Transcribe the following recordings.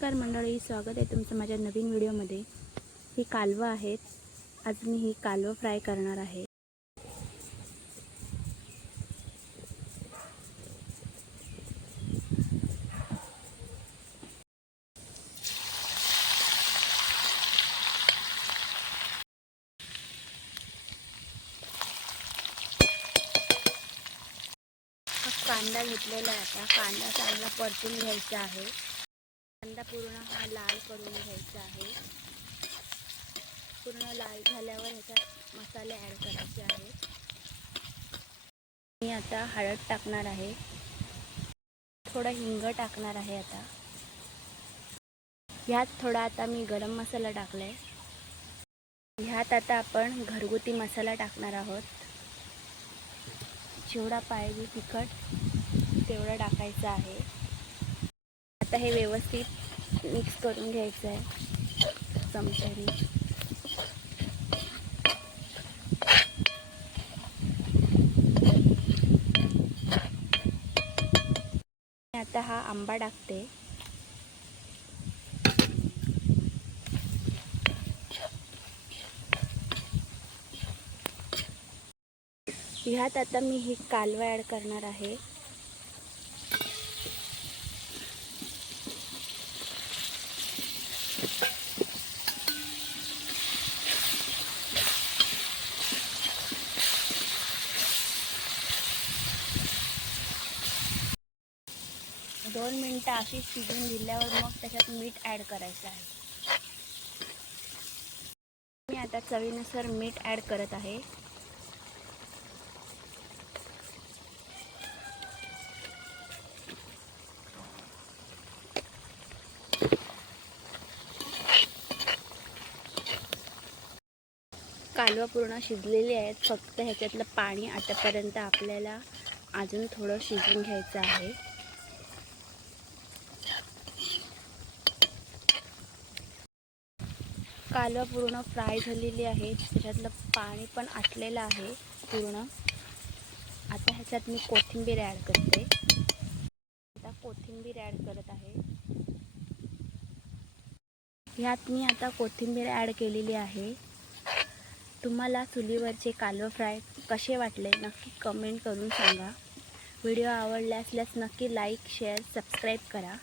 नमस्कार मंडळी, स्वागत आहे तुमचं माझ्या नवीन व्हिडिओमध्ये। ही कालवं आहेत। आज मी ही कालवं फ्राय करणार आहे। कांदा घेतलेला आहे। आता कांदा चांगला परतून घ्यायचा आहे। कांदा पूर्ण हा लाल करून घ्यायचा आहे। पूर्ण लाल झाल्यावर ह्याच्यात मसाले ॲड करायचे आहेत। मी आता हळद टाकणार आहे, थोडा हिंग टाकणार आहे। आता ह्यात थोडा आता मी गरम मसाला टाकलाय। ह्यात आता आपण घरगुती मसाला टाकणार आहोत। जेवढा पाहिजे तिखट तेवढं टाकायचं आहे। आता हे व्यवस्थित मिक्स करून घ्यायचं आहे चमच्याने। आता हा आंबा टाकते। ह्यात आता मी ही कालवं ॲड करणार आहे। दोन मिनटं अशी शिजून दिल्यावर मग त्याच्यात मीठ ॲड करायचं आहे। मी आता चवीनुसार मीठ ॲड करत आहे। कालवं पूर्ण शिजलेली आहेत, फक्त ह्याच्यातलं पाणी आटेपर्यंत आपल्याला अजून थोडं शिजवून घ्यायचं आहे। कालवं पूर्ण फ्राय झालेली आहे, त्याच्यातलं पाणी पण आटलेलं आहे पूर्ण। आता ह्याच्यात मी कोथिंबीर ॲड करते। आता कोथिंबीर ॲड करत आहे। ह्यात मी आता कोथिंबीर ॲड केलेली आहे। तुम्हाला चुलीवरचे कालवं फ्राय कसे वाटले नक्की कमेंट करून सांगा। व्हिडिओ आवडला असल्यास नक्की लाईक, शेअर, सबस्क्राईब करा।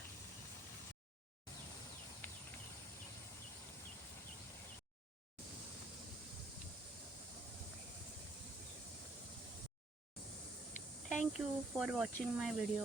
Thank you for watching my video.